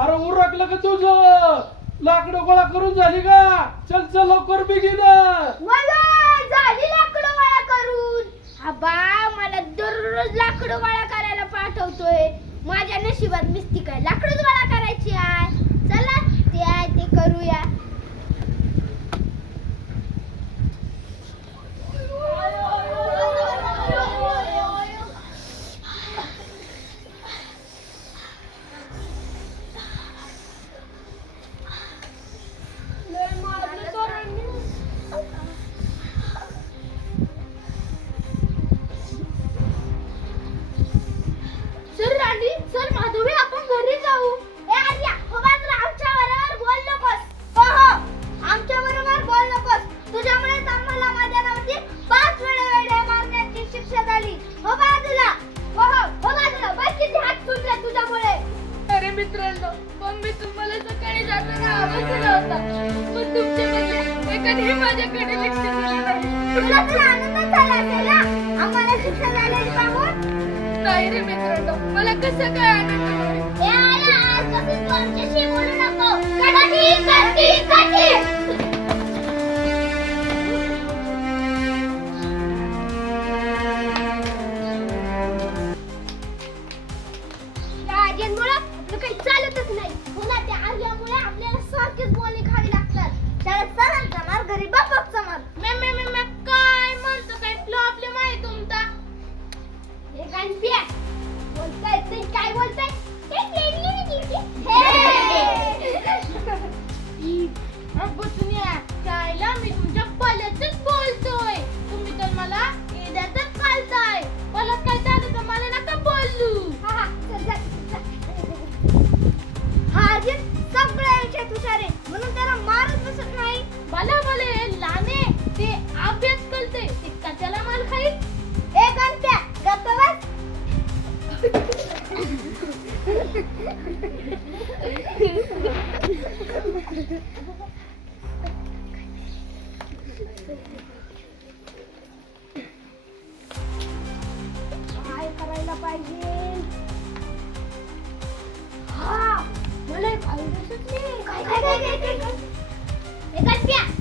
अरे उरकलं का तुझ? लाकड गोळा करून झाली का? चल चल लवकर बिगीन मग झाली लाकडं गोळा करून. बा मला दररोज लाकडं गोळा करायला पाठवतोय. माझ्या नशिबात मिस्ती काय? लाकडं गोळा करायची आहे चला ते आहे ते करूया.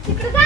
इकडे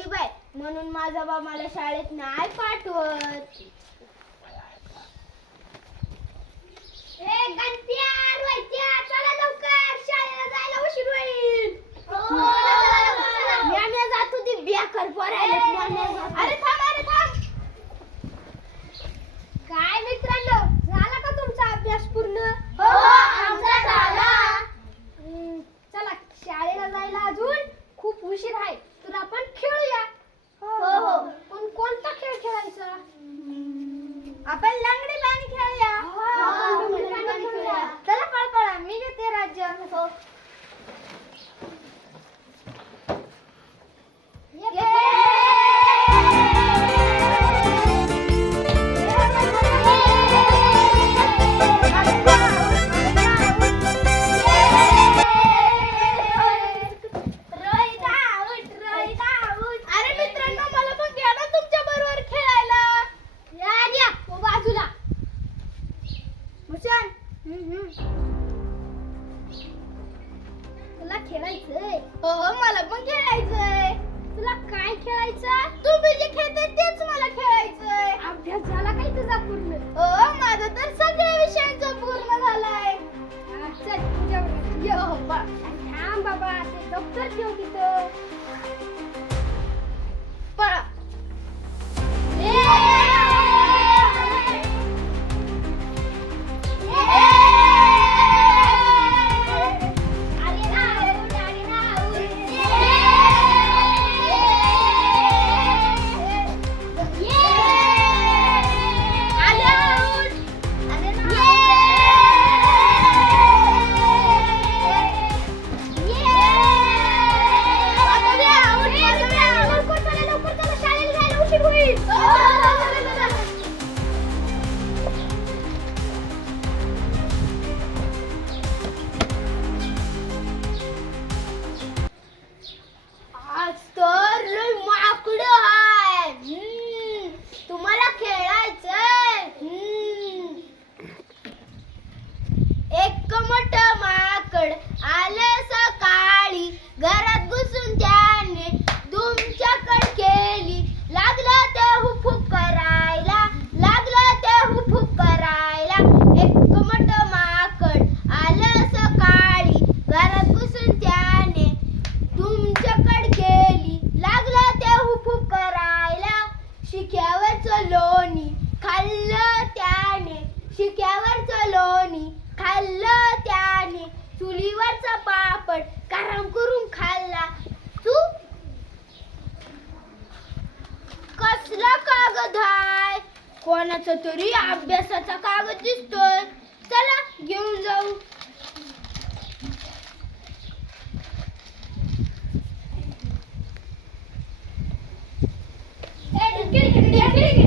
गरीब आहे म्हणून माझा बाबा मला शाळेत नाही पाठवत. शाळेला जायला उशीर होईल. काय झाला का तुमचा अभ्यास पूर्ण? हो, चला शाळेला जायला अजून खूप उशीर आहे. तर आपण खेळूया. हो हो, हो. हो. पण कोणता खेळ खेळायचा? आपण लंगडी खेळूया. हो, kidding.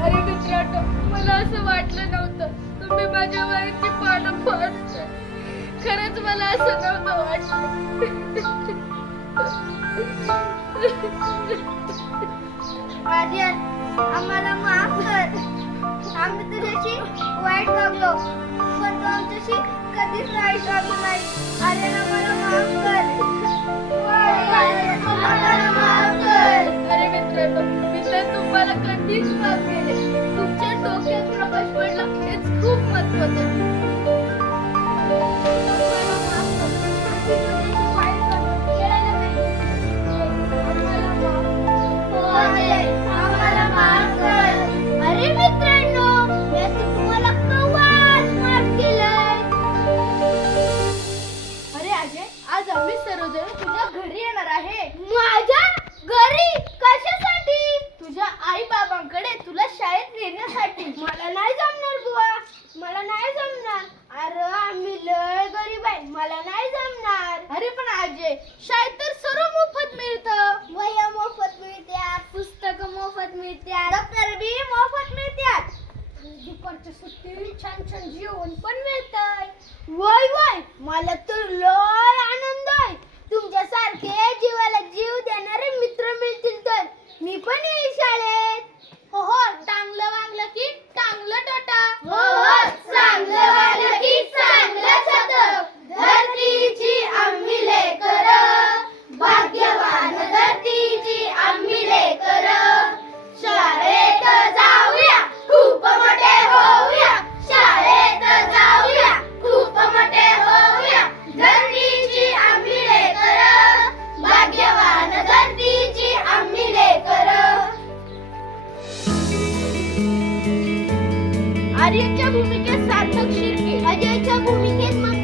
अरे मित्रांनो मला असं वाटलं नव्हतं. तुम्ही माझ्या वयाची पानं फाडत खरंच मला असं नव्हतं वाटलं. आर्यन आम्हाला माफ कर. आम्ही तुझ्याशी वाईट वागलो पण तू आमच्याशी कधीच नाही कमी नाही तुमच्या डोक्यात प्रकाश पडला हेच खूप महत्वाचं आर्यनच्या भूमिकेत सार्थक शिर्के अजयच्या भूमिकेत मग